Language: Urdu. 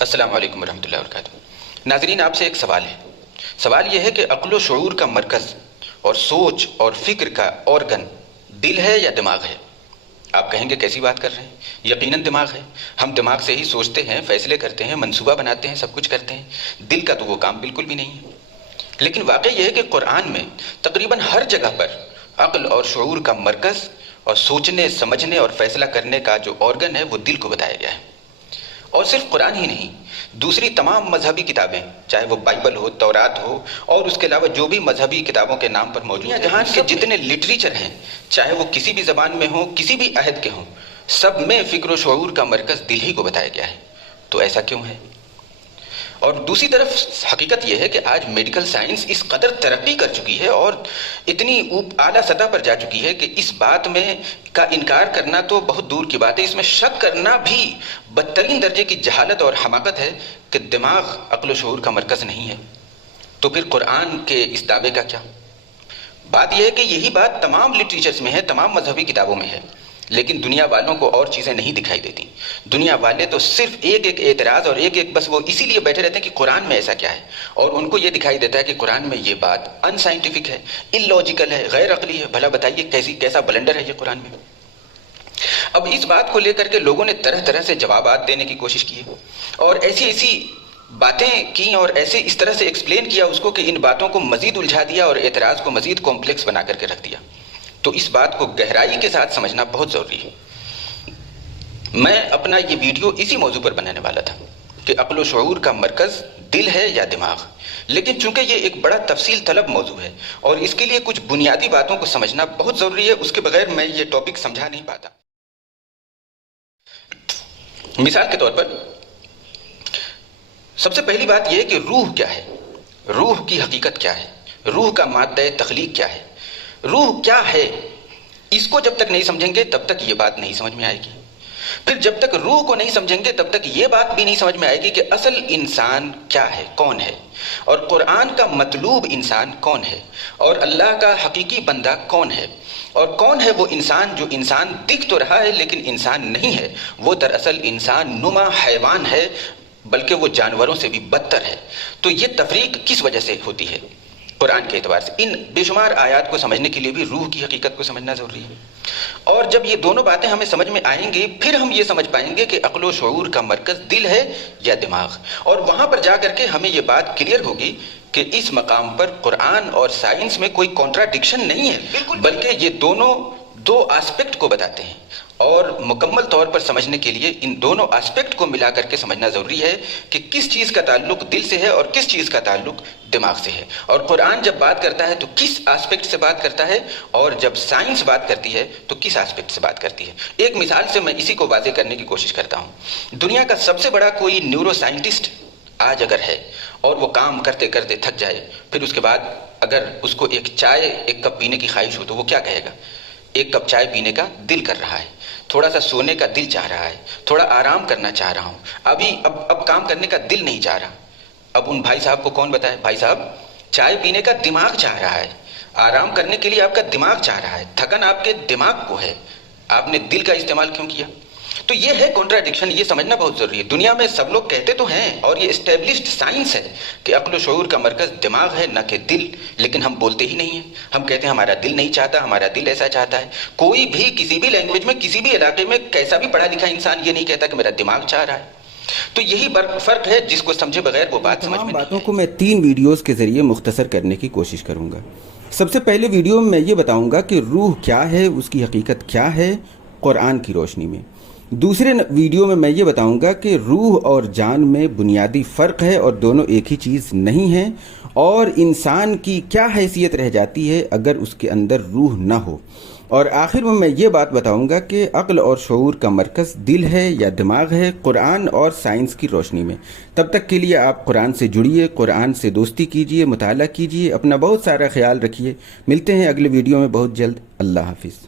السلام علیکم ورحمۃ اللہ وبرکاتہ۔ ناظرین، آپ سے ایک سوال ہے۔ سوال یہ ہے کہ عقل و شعور کا مرکز اور سوچ اور فکر کا آرگن دل ہے یا دماغ ہے؟ آپ کہیں گے کیسی بات کر رہے ہیں؟ یقیناً دماغ ہے۔ ہم دماغ سے ہی سوچتے ہیں، فیصلے کرتے ہیں، منصوبہ بناتے ہیں، سب کچھ کرتے ہیں۔ دل کا تو وہ کام بالکل بھی نہیں ہے۔ لیکن واقعہ یہ ہے کہ قرآن میں تقریباً ہر جگہ پر عقل اور شعور کا مرکز اور سوچنے، سمجھنے اور فیصلہ کرنے کا جو آرگن ہے وہ دل کو بتایا گیا ہے۔ اور صرف قرآن ہی نہیں، دوسری تمام مذہبی کتابیں، چاہے وہ بائبل ہو، تورات ہو، اور اس کے علاوہ جو بھی مذہبی کتابوں کے نام پر موجود ہیں، جہاں کے جتنے لٹریچر ہیں، چاہے وہ کسی بھی زبان میں ہوں، کسی بھی عہد کے ہوں، سب میں فکر و شعور کا مرکز دل ہی کو بتایا گیا ہے۔ تو ایسا کیوں ہے؟ اور دوسری طرف حقیقت یہ ہے کہ آج میڈیکل سائنس اس قدر ترقی کر چکی ہے اور اتنی اعلیٰ سطح پر جا چکی ہے کہ اس بات میں کا انکار کرنا تو بہت دور کی بات ہے، اس میں شک کرنا بھی بدترین درجے کی جہالت اور حماقت ہے کہ دماغ عقل و شعور کا مرکز نہیں ہے۔ تو پھر قرآن کے اس دعوے کا کیا؟ بات یہ ہے کہ یہی بات تمام لٹریچرز میں ہے، تمام مذہبی کتابوں میں ہے، لیکن دنیا والوں کو اور چیزیں نہیں دکھائی دیتی۔ دنیا والے تو صرف ایک ایک اعتراض اور ایک ایک بس وہ اسی لیے بیٹھے رہتے ہیں کہ قرآن میں ایسا کیا ہے، اور ان کو یہ دکھائی دیتا ہے کہ قرآن میں یہ بات ان سائنٹیفک ہے، ان لاجیکل ہے، غیر عقلی ہے۔ بھلا بتائیے کیسا بلنڈر ہے یہ قرآن میں۔ اب اس بات کو لے کر کے لوگوں نے طرح طرح سے جوابات دینے کی کوشش کی ہے اور ایسی باتیں کی اور اس طرح سے ایکسپلین کیا اس کو کہ ان باتوں کو مزید الجھا دیا اور اعتراض کو مزید کمپلیکس بنا کر کے رکھ دیا۔ تو اس بات کو گہرائی کے ساتھ سمجھنا بہت ضروری ہے۔ میں اپنا یہ ویڈیو اسی موضوع پر بنانے والا تھا کہ عقل و شعور کا مرکز دل ہے یا دماغ، لیکن چونکہ یہ ایک بڑا تفصیل طلب موضوع ہے اور اس کے لیے کچھ بنیادی باتوں کو سمجھنا بہت ضروری ہے، اس کے بغیر میں یہ ٹاپک سمجھا نہیں پاتا۔ مثال کے طور پر سب سے پہلی بات یہ کہ روح کیا ہے، روح کی حقیقت کیا ہے، روح کا مادہ تخلیق کیا ہے، روح کیا ہے، اس کو جب تک نہیں سمجھیں گے تب تک یہ بات نہیں سمجھ میں آئے گی۔ پھر جب تک روح کو نہیں سمجھیں گے تب تک یہ بات بھی نہیں سمجھ میں آئے گی کہ اصل انسان کیا ہے، کون ہے، اور قرآن کا مطلوب انسان کون ہے، اور اللہ کا حقیقی بندہ کون ہے، اور کون ہے وہ انسان جو انسان دکھ تو رہا ہے لیکن انسان نہیں ہے، وہ دراصل انسان نما حیوان ہے، بلکہ وہ جانوروں سے بھی بدتر ہے۔ تو یہ تفریق کس وجہ سے ہوتی ہے؟ قرآن کے اعتبار سے ان بے شمار آیات کو سمجھنے کے لیے بھی روح کی حقیقت کو سمجھنا ضروری ہے۔ اور جب یہ دونوں باتیں ہمیں سمجھ میں آئیں گی پھر ہم یہ سمجھ پائیں گے کہ عقل و شعور کا مرکز دل ہے یا دماغ، اور وہاں پر جا کر کے ہمیں یہ بات کلیئر ہوگی کہ اس مقام پر قرآن اور سائنس میں کوئی کانٹراڈکشن نہیں ہے، بلکہ یہ دونوں دو آسپیکٹ کو بتاتے ہیں، اور مکمل طور پر سمجھنے کے لیے ان دونوں آسپیکٹ کو ملا کر کے سمجھنا ضروری ہے کہ کس چیز کا تعلق دل سے ہے اور کس چیز کا تعلق دماغ سے ہے، اور قرآن جب بات کرتا ہے تو کس آسپیکٹ سے بات کرتا ہے، اور جب سائنس بات کرتی ہے تو کس آسپیکٹ سے بات کرتی ہے۔ ایک مثال سے میں اسی کو واضح کرنے کی کوشش کرتا ہوں۔ دنیا کا سب سے بڑا کوئی نیورو سائنٹسٹ آج اگر ہے اور وہ کام کرتے کرتے تھک جائے، پھر اس کے بعد اگر اس کو ایک کپ پینے کی خواہش ہو تو وہ کیا کہے گا؟ ایک کپ چائے پینے کا دل کر رہا ہے، تھوڑا سا سونے کا دل چاہ رہا ہے، تھوڑا آرام کرنا چاہ رہا ہوں، اب کام کرنے کا دل نہیں چاہ رہا۔ اب ان بھائی صاحب کو کون بتائے؟ بھائی صاحب، چائے پینے کا دماغ چاہ رہا ہے، آرام کرنے کے لیے آپ کا دماغ چاہ رہا ہے، تھکن آپ کے دماغ کو ہے، آپ نے دل کا استعمال کیوں کیا؟ تو یہ ہے کنٹراڈکشن، یہ سمجھنا بہت ضروری ہے۔ دنیا میں سب لوگ کہتے تو ہیں اور یہ اسٹیبلشڈ سائنس ہے کہ عقل و شعور کا مرکز دماغ ہے نہ کہ دل، لیکن ہم بولتے ہی نہیں ہیں۔ ہم کہتے ہیں ہمارا دل نہیں چاہتا، ہمارا دل ایسا چاہتا ہے۔ کوئی بھی کسی بھی لینگویج میں کسی بھی علاقے میں کیسا بھی پڑھا لکھا انسان یہ نہیں کہتا کہ میرا دماغ چاہ رہا ہے۔ تو یہی فرق ہے جس کو سمجھے بغیر وہ بات سمجھ میں نہیں آئے۔ باتوں کو میں 3 ویڈیوز کے ذریعے مختصر کرنے کی کوشش کروں گا۔ سب سے پہلے ویڈیو میں یہ بتاؤں گا کہ روح کیا ہے، اس کی حقیقت کیا ہے قرآن کی روشنی میں۔ دوسرے ویڈیو میں یہ بتاؤں گا کہ روح اور جان میں بنیادی فرق ہے اور دونوں ایک ہی چیز نہیں ہیں، اور انسان کی کیا حیثیت رہ جاتی ہے اگر اس کے اندر روح نہ ہو۔ اور آخر میں یہ بات بتاؤں گا کہ عقل اور شعور کا مرکز دل ہے یا دماغ ہے قرآن اور سائنس کی روشنی میں۔ تب تک کے لیے آپ قرآن سے جڑیے، قرآن سے دوستی کیجیے، مطالعہ کیجیے، اپنا بہت سارا خیال رکھیے۔ ملتے ہیں اگلے ویڈیو میں بہت جلد۔ اللہ حافظ۔